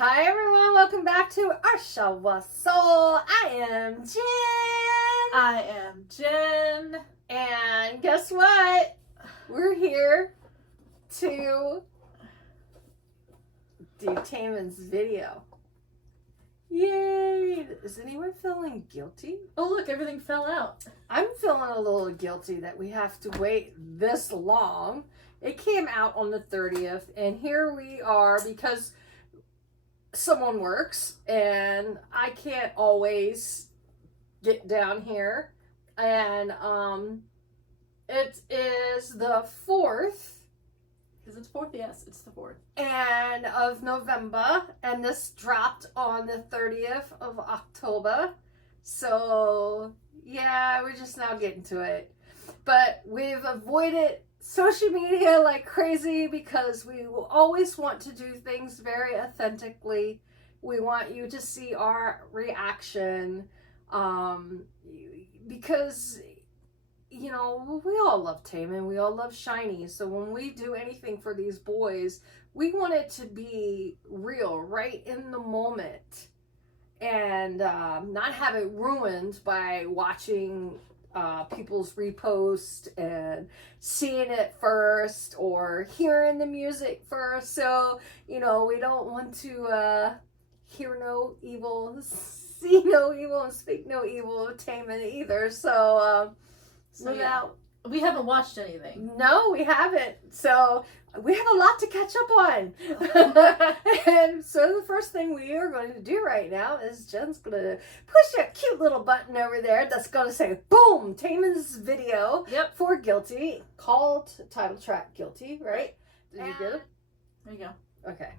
Hi everyone, welcome back to our Shawol Soul. I am Jen. I am Jen. And guess what? We're here to do Taemin's video. Yay! Is anyone feeling guilty? Oh look, everything fell out. I'm feeling a little guilty that we have to wait this long. It came out on the 30th, and here we are because someone works and I can't always get down here. And it is the 4th. Is it the 4th? Yes, it's the 4th. And of November, and this dropped on the 30th of October. So yeah, we're just now getting to it. But we've avoided social media like crazy because we will always want to do things very authentically. We want you to see our reaction because, you know, we all love Taemin, we all love SHINee. So when we do anything for these boys, we want it to be real, right in the moment, and not have it ruined by watching people's repost and seeing it first or hearing the music first. So, you know, we don't want to hear no evil, see no evil, and speak no evil of Taemin either. So, We haven't watched anything. No, we haven't. So we have a lot to catch up on. And so the first thing we are going to do right now is Jen's going to push a cute little button over there that's going to say, boom, Taemin's video for Guilty, called title track Guilty, right? Did you get it? There you go. Okay.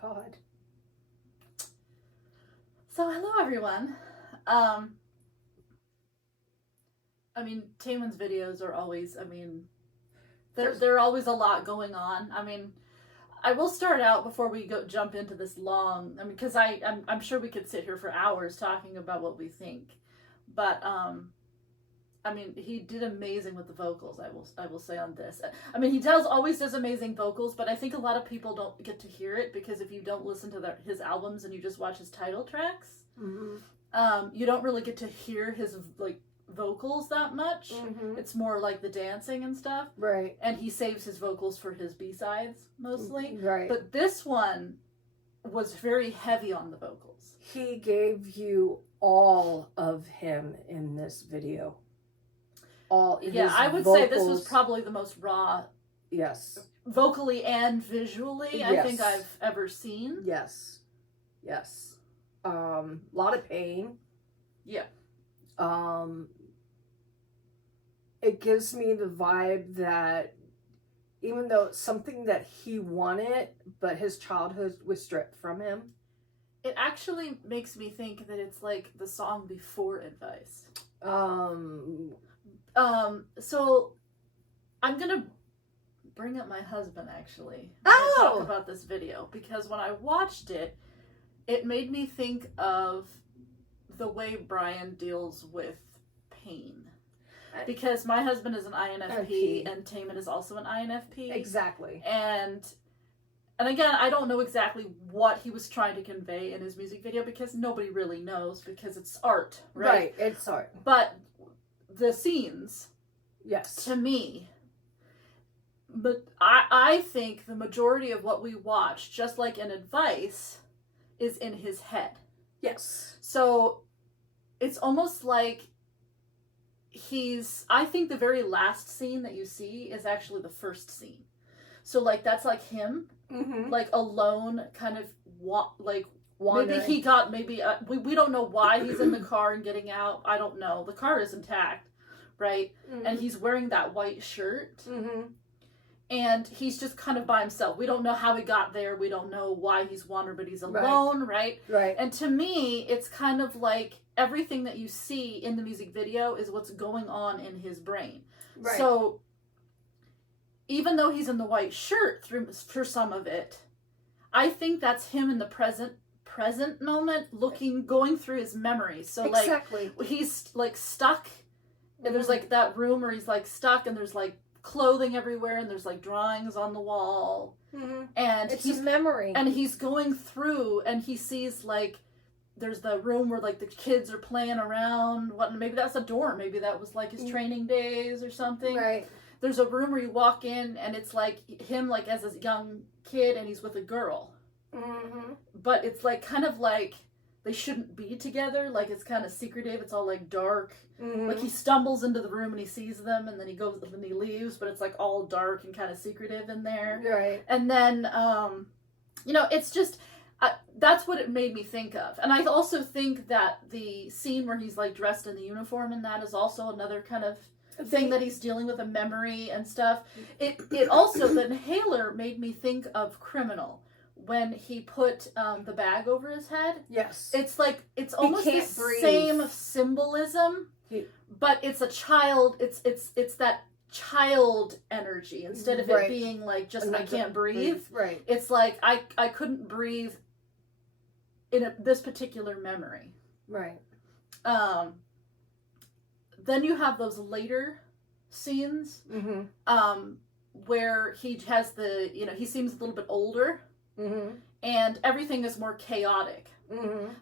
God. So hello everyone. I mean, Taemin's videos are always, they're always a lot going on. I mean, I will start out before we jump into this long, because I'm sure we could sit here for hours talking about what we think. But he did amazing with the vocals. I will say on this. I mean, he always does amazing vocals, but I think a lot of people don't get to hear it because if you don't listen to his albums and you just watch his title tracks, you don't really get to hear his vocals that much. It's more like the dancing and stuff, right? And he saves his vocals for his B-sides mostly, right? But this one was very heavy on the vocals. He gave you all of him in this video. I would say this was probably the most raw, yes, vocally and visually, yes, I think I've ever seen. Yes. A lot of pain. Yeah. It gives me the vibe that even though it's something that he wanted, but his childhood was stripped from him. It actually makes me think that it's like the song before Advice. So I'm gonna bring up my husband actually. Talk about this video because when I watched it, it made me think of the way Brian deals with pain. Because my husband is an INFP and Taemin is also an INFP. Exactly. And again, I don't know exactly what he was trying to convey in his music video because nobody really knows because it's art, right? Right, it's art. But the scenes, yes, to me, but I think the majority of what we watch, just like in Advice, is in his head. Yes. So it's almost like I think the very last scene that you see is actually the first scene. So that's like him, alone, kind of wandering. We don't know why he's in the car and getting out. I don't know. The car is intact, right? And he's wearing that white shirt. And he's just kind of by himself. We don't know how he got there. We don't know why he's wandering, but he's alone, right? Right. And to me, it's kind of like everything that you see in the music video is what's going on in his brain. Right. So even though he's in the white shirt for some of it, I think that's him in the present moment going through his memories. So exactly. He's stuck and there's that room where he's stuck and there's clothing everywhere and there's drawings on the wall, and it's his memory, and he's going through and he sees there's the room where the kids are playing around. Maybe that's a dorm, maybe that was his training days or something, right? There's a room where you walk in and it's him as a young kid and he's with a girl, but it's kind of they shouldn't be together. It's kind of secretive. It's all dark. He stumbles into the room and he sees them, and then he goes and he leaves, but it's all dark and kind of secretive in there. Right. And then, it's just that's what it made me think of. And I also think that the scene where he's dressed in the uniform and that is also another kind of thing that he's dealing with a memory and stuff. It also, the inhaler made me think of Criminal. When he put the bag over his head, yes, it's almost the same symbolism, but it's a child. It's that child energy instead of it being just I can't breathe. Right. It's I couldn't breathe in this particular memory. Right. Then you have those later scenes, where he has he seems a little bit older. And everything is more chaotic.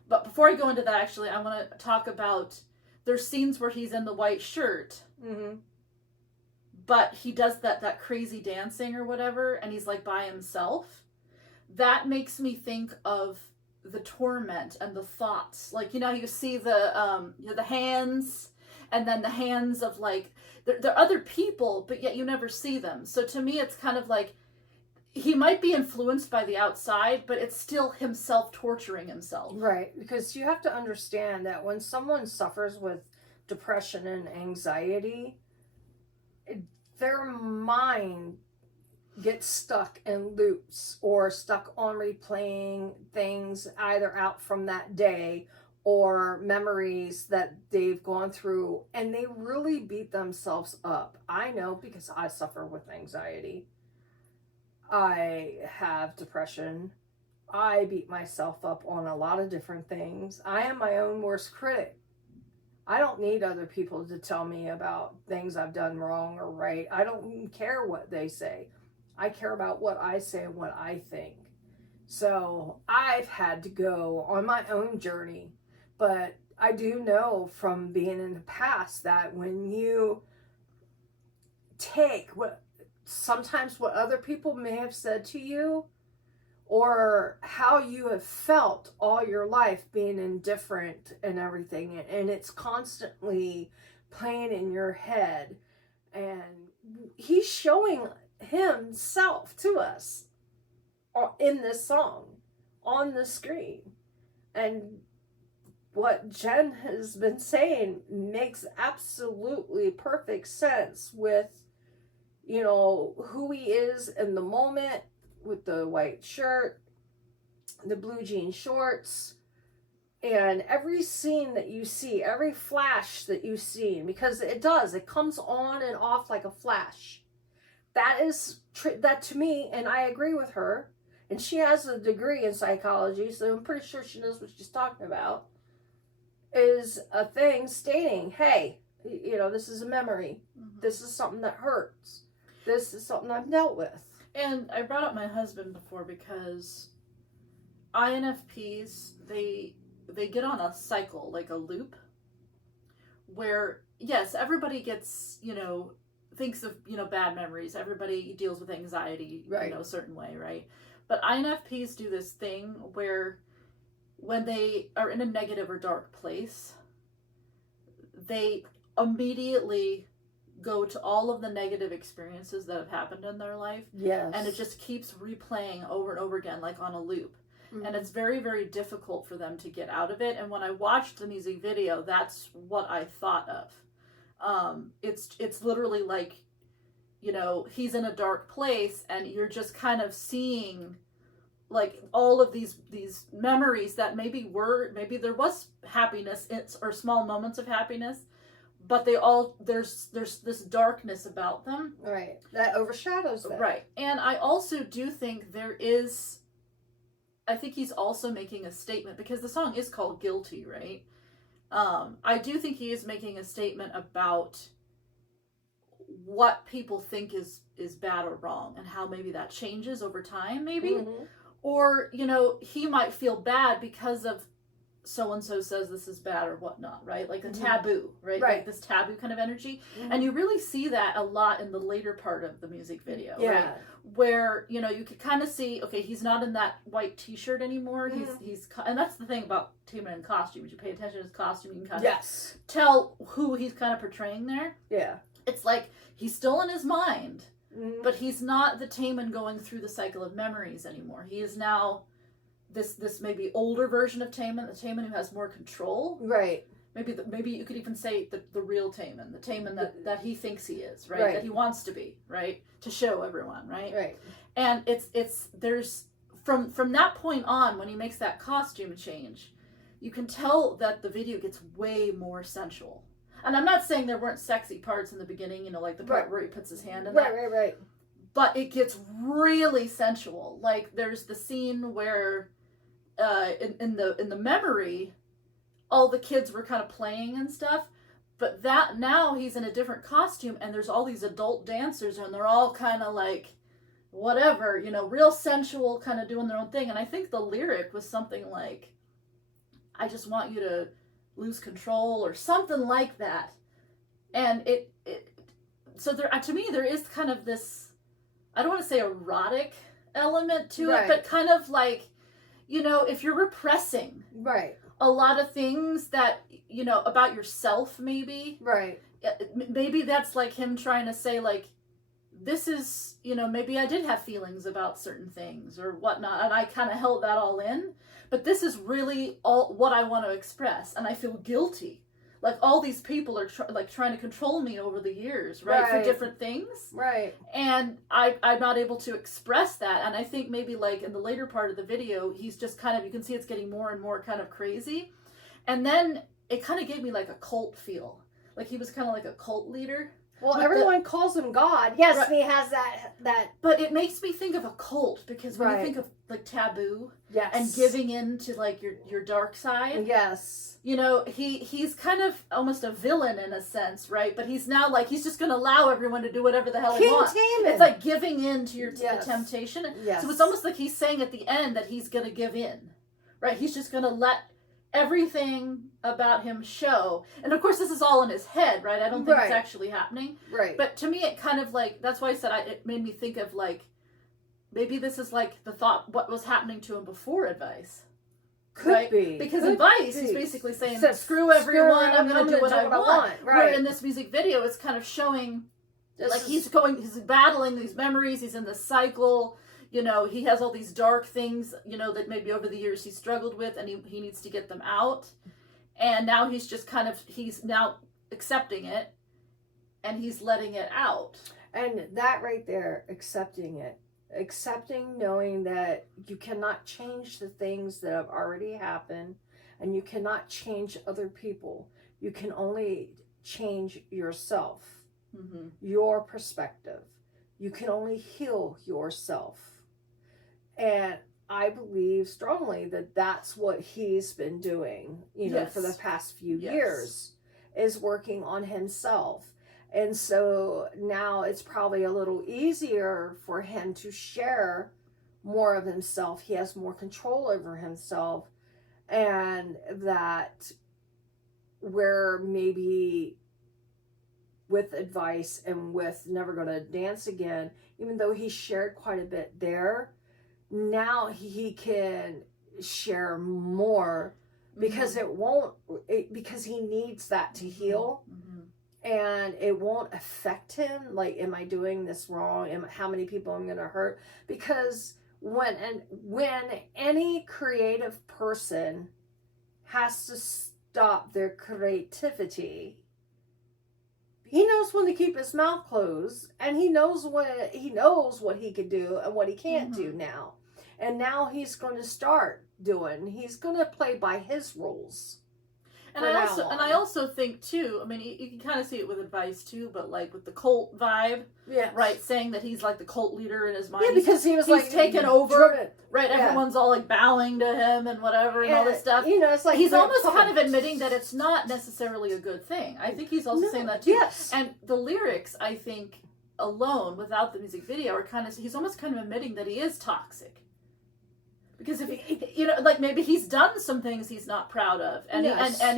But before I go into that, actually, I want to talk about there's scenes where he's in the white shirt, but he does that crazy dancing or whatever, and he's by himself. That makes me think of the torment and the thoughts. You see the hands, and then the hands of they're other people, but yet you never see them. So to me, it's kind of he might be influenced by the outside, but it's still himself torturing himself. Right, because you have to understand that when someone suffers with depression and anxiety, their mind get stuck in loops or stuck on replaying things either out from that day or memories that they've gone through, and they really beat themselves up. I know, because I suffer with anxiety. I have depression. I beat myself up on a lot of different things. I am my own worst critic. I don't need other people to tell me about things I've done wrong or right. I don't care what they say. I care about what I say and what I think. So I've had to go on my own journey. But I do know from being in the past that when you take sometimes what other people may have said to you, or how you have felt all your life being indifferent and everything, and it's constantly playing in your head, and he's showing himself to us in this song on the screen. And what Jen has been saying makes absolutely perfect sense with, you know, who he is in the moment, with the white shirt, the blue jean shorts, and every scene that you see, every flash that you see, because it comes on and off like a flash. That is, that to me, and I agree with her, and she has a degree in psychology, so I'm pretty sure she knows what she's talking about, is a thing stating, hey, you know, this is a memory. Mm-hmm. This is something that hurts. This is something I've dealt with. And I brought up my husband before because INFPs, they get on a cycle, like a loop, where, yes, everybody gets, you know, thinks of, you know, bad memories. Everybody deals with anxiety, right, you know, a certain way, right? But INFPs do this thing where when they are in a negative or dark place, they immediately go to all of the negative experiences that have happened in their life. Yes. And it just keeps replaying over and over again, like on a loop. Mm-hmm. And it's very, very difficult for them to get out of it. And when I watched the music video, that's what I thought of. It's literally like, you know, he's in a dark place and you're just kind of seeing like all of these memories that maybe there was happiness or small moments of happiness, but they all, there's this darkness about them. Right. That overshadows that. Right. And I also do think I think he's also making a statement, because the song is called Guilty, right? I do think he is making a statement about what people think is bad or wrong, and how maybe that changes over time, maybe. Mm-hmm. Or, you know, he might feel bad because of so-and-so says this is bad or whatnot, right? Like a taboo, right? Like this taboo kind of energy. Mm-hmm. And you really see that a lot in the later part of the music video, right? Where, you know, you could kind of see, okay, he's not in that white t-shirt anymore. Mm-hmm. And that's the thing about Taemin in costume. If you pay attention to his costume, you can kind of tell who he's kind of portraying there. Yeah. It's like he's still in his mind, but he's not the Taemin going through the cycle of memories anymore. He is now this maybe older version of Taemin, the Taemin who has more control. Right. Maybe you could even say the real Taemin, the Taemin that he thinks he is, right? That he wants to be, right? To show everyone, right? Right. And there's from that point on, when he makes that costume change, you can tell that the video gets way more sensual. And I'm not saying there weren't sexy parts in the beginning, you know, like the part where he puts his hand in that. Right. But it gets really sensual. Like there's the scene where in the memory, all the kids were kind of playing and stuff, but that now he's in a different costume and there's all these adult dancers and they're all kind of like whatever, you know, real sensual, kind of doing their own thing. And I think the lyric was something like, I just want you to lose control, or something like that. And so there, to me, there is kind of this, I don't want to say erotic element to it, but kind of like, you know, if you're repressing a lot of things that, you know, about yourself, maybe that's like him trying to say, like, this is, you know, maybe I did have feelings about certain things or whatnot, and I kind of held that all in, but this is really all what I want to express, and I feel guilty. like all these people are trying to control me over the years, right? For different things. Right. And I'm not able to express that. And I think maybe like in the later part of the video, he's just kind of, you can see it's getting more and more kind of crazy. And then it kind of gave me like a cult feel. Like he was kind of like a cult leader. Well, everyone calls him God. Yes, right. He has that. But it makes me think of a cult, because when you think of like taboo, yes, and giving in to like your dark side, yes, you know, he's kind of almost a villain in a sense, right? But he's now like, he's just going to allow everyone to do whatever the hell he wants. Taemin. It's like giving in to your the temptation. Yes. So it's almost like he's saying at the end that he's going to give in, right? He's just going to let everything about him show. And of course this is all in his head, right? I don't think it's actually happening. Right. But to me it kind of like, that's why I said it made me think of like, maybe this is like the thought, what was happening to him before Advice. Could be. Because Advice is basically saying, screw everyone, I'm going to do what I want. Right. Where in this music video it's kind of showing he's battling these memories, he's in this cycle. You know, he has all these dark things, you know, that maybe over the years he struggled with, and he needs to get them out. And now he's just kind of, he's now accepting it, and he's letting it out. And that right there, accepting knowing that you cannot change the things that have already happened, and you cannot change other people. You can only change yourself, your perspective. You can only heal yourself. And I believe strongly that that's what he's been doing, you know, for the past few years, is working on himself. And so now it's probably a little easier for him to share more of himself. He has more control over himself. And that where maybe with Advice and with Never Gonna Dance Again, even though he shared quite a bit there, now he can share more because because he needs that to heal. And it won't affect him. Like, am I doing this wrong? How many people I'm going to hurt? Because when any creative person has to stop their creativity, he knows when to keep his mouth closed, and he knows what he can do and what he can't do now. And now he's going to start doing. He's going to play by his rules. And I also think too, I mean, you can kind of see it with Advice too, but like with the cult vibe, right? Saying that he's like the cult leader in his mind. Yeah, because he's like taken over, right? Yeah. Everyone's all like bowing to him and whatever and all this stuff. You know, it's like he's almost kind of admitting that it's not necessarily a good thing. I think he's also saying that too. Yes. And the lyrics, I think, alone without the music video are he's almost kind of admitting that he is toxic. Because if you know, like maybe he's done some things he's not proud of, and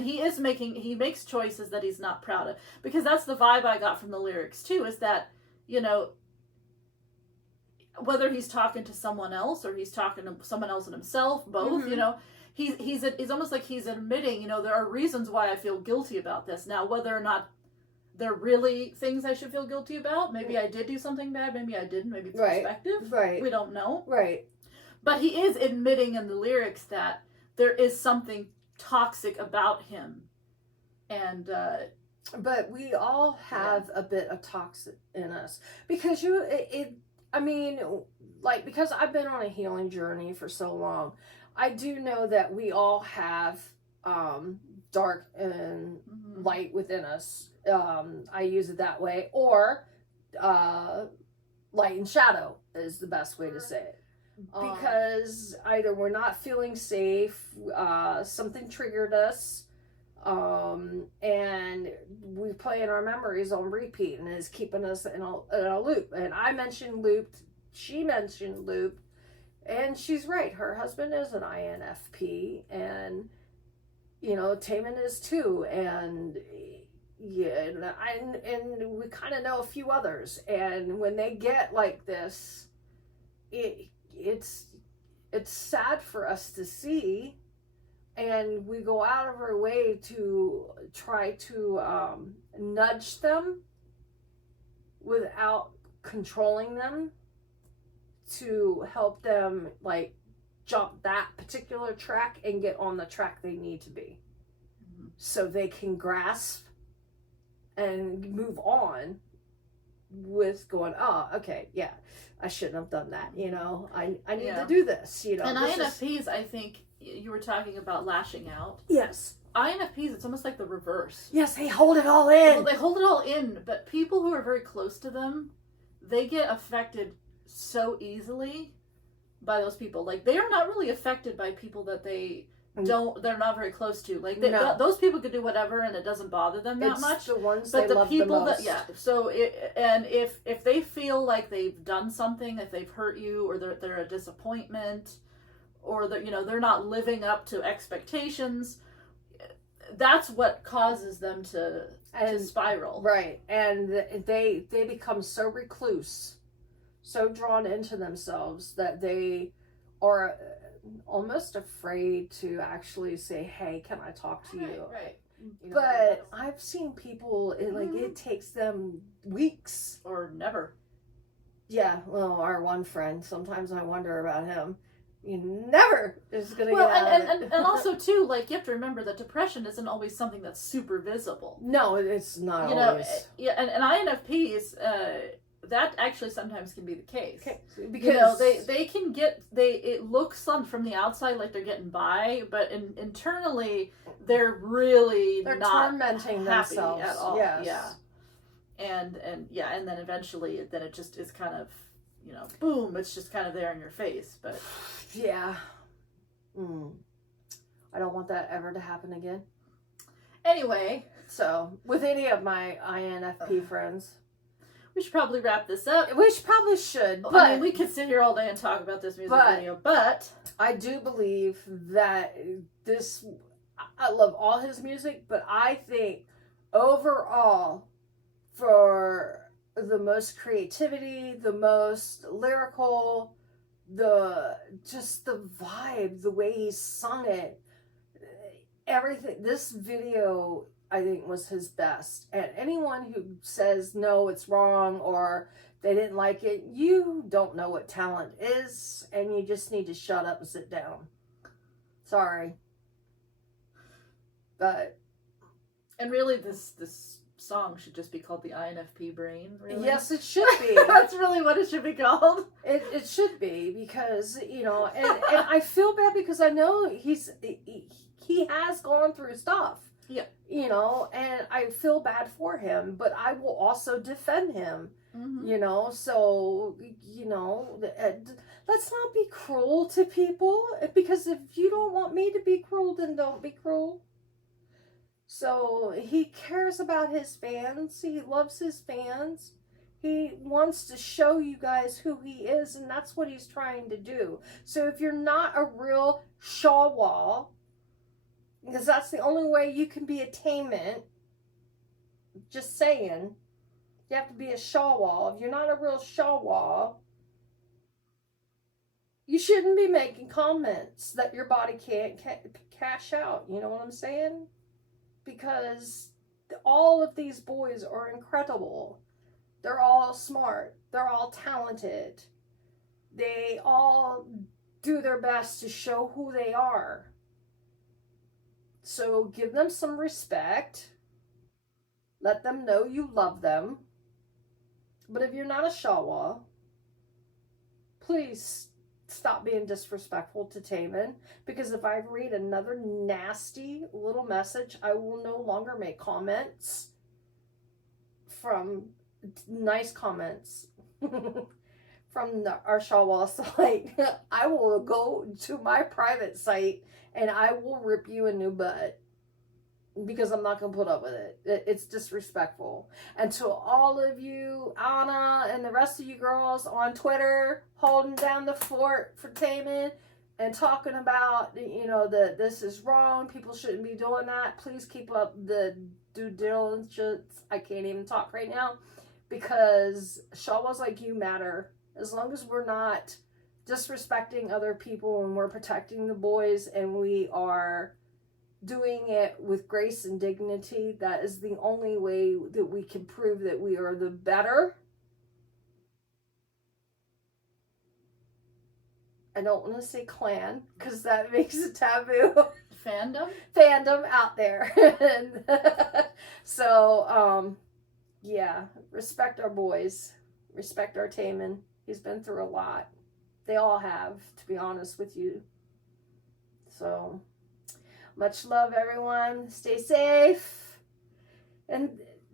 he makes choices that he's not proud of. Because that's the vibe I got from the lyrics too, is that, you know, whether he's talking to someone else or he's talking to someone else and himself, both, you know, he's almost like he's admitting, you know, there are reasons why I feel guilty about this. Now, whether or not they're really things I should feel guilty about, maybe I did do something bad, maybe I didn't, maybe it's perspective, we don't know, But he is admitting in the lyrics that there is something toxic about him. And but we all have a bit of toxic in us. Because because I've been on a healing journey for so long, I do know that we all have dark and light within us. I use it that way. Or light and shadow is the best way to say it. Because either we're not feeling safe, something triggered us, and we play in our memories on repeat, and it's keeping us in a loop. And I mentioned looped, she mentioned looped, and she's right. Her husband is an INFP, and you know, Taemin is too, and and we kind of know a few others. And when they get like this, it's sad for us to see, and we go out of our way to try to nudge them without controlling them, to help them like jump that particular track and get on the track they need to be. so they can grasp and move on with going, oh, okay, yeah, I shouldn't have done that, you know, I need to do this, you know. And INFPs, I think you were talking about lashing out. Yes. INFPs, it's almost like the reverse. Yes, they hold it all in. Well, they hold it all in, but people who are very close to them, they get affected so easily by those people. Like, they are not really affected by people that they're not very close to. Like, those people could do whatever and it doesn't bother them that much. The ones but they love the most. So if they feel like they've done something, if they've hurt you, or they're a disappointment, or they're not living up to expectations, that's what causes them to spiral. Right. And they become so recluse, so drawn into themselves, that they are almost afraid to actually say, hey, can I talk to you? Right. But I've seen people, it takes them weeks. Or never. Yeah, well, our one friend, sometimes I wonder about him. He never is going to get out of it. And also, too, like, you have to remember that depression isn't always something that's super visible. No, it's not always. And INFPs, that actually sometimes can be the case. Okay. Because they can get, it looks from the outside like they're getting by, but internally they're not tormenting happy themselves at all. Yes. Yeah. And then eventually then it just is kind of, boom, it's just kind of there in your face. But yeah. I don't want that ever to happen again. Anyway, so with any of my INFP friends, we should probably wrap this up. We probably should. But I mean, we could sit here all day and talk about this music video, but I do believe that I love all his music, but I think overall, for the most creativity, the most lyrical, the vibe, the way he sung it, everything, this video, I think, was his best. And anyone who says no, it's wrong, or they didn't like it, you don't know what talent is, and you just need to shut up and sit down. Sorry. But and really this song should just be called the INFP Brain, really. Yes, it should be. That's really what it should be called. It should be, because, and I feel bad because I know he has gone through stuff. Yeah. And I feel bad for him, but I will also defend him. Mm-hmm. So, let's not be cruel to people, because if you don't want me to be cruel, then don't be cruel. So he cares about his fans. He loves his fans. He wants to show you guys who he is, and that's what he's trying to do. So if you're not a real Shawol, because that's the only way you can be a Taemin, just saying, you have to be a Shawol. If you're not a real Shawol, you shouldn't be making comments that your body can't cash out. You know what I'm saying? Because all of these boys are incredible. They're all smart. They're all talented. They all do their best to show who they are. So give them some respect. Let them know you love them. But if you're not a Shawol, please stop being disrespectful to Taemin, because if I read another nasty little message, I will no longer make comments from nice comments from our Shawol site. I will go to my private site and I will rip you a new butt, because I'm not going to put up with it. It's disrespectful. And to all of you, Anna and the rest of you girls on Twitter, holding down the fort for Taemin and talking about, that this is wrong, people shouldn't be doing that, please keep up the due diligence. I can't even talk right now, because Shawols like you matter. As long as we're not disrespecting other people and we're protecting the boys and we are doing it with grace and dignity, that is the only way that we can prove that we are the better I don't want to say clan because that makes it taboo. Fandom out there. And so, yeah, respect our boys. Respect our Taemin. He's been through a lot. They all have, to be honest with you. So, much love, everyone. Stay safe. And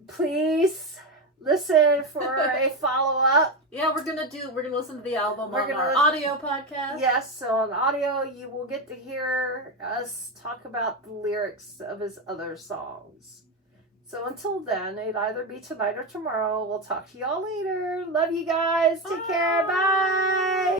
please listen for a follow-up. Yeah, we're gonna listen to the album on our audio podcast. Yes, so on audio you will get to hear us talk about the lyrics of his other songs. So until then, it'll either be tonight or tomorrow. We'll talk to y'all later. Love you guys. Take care. Bye.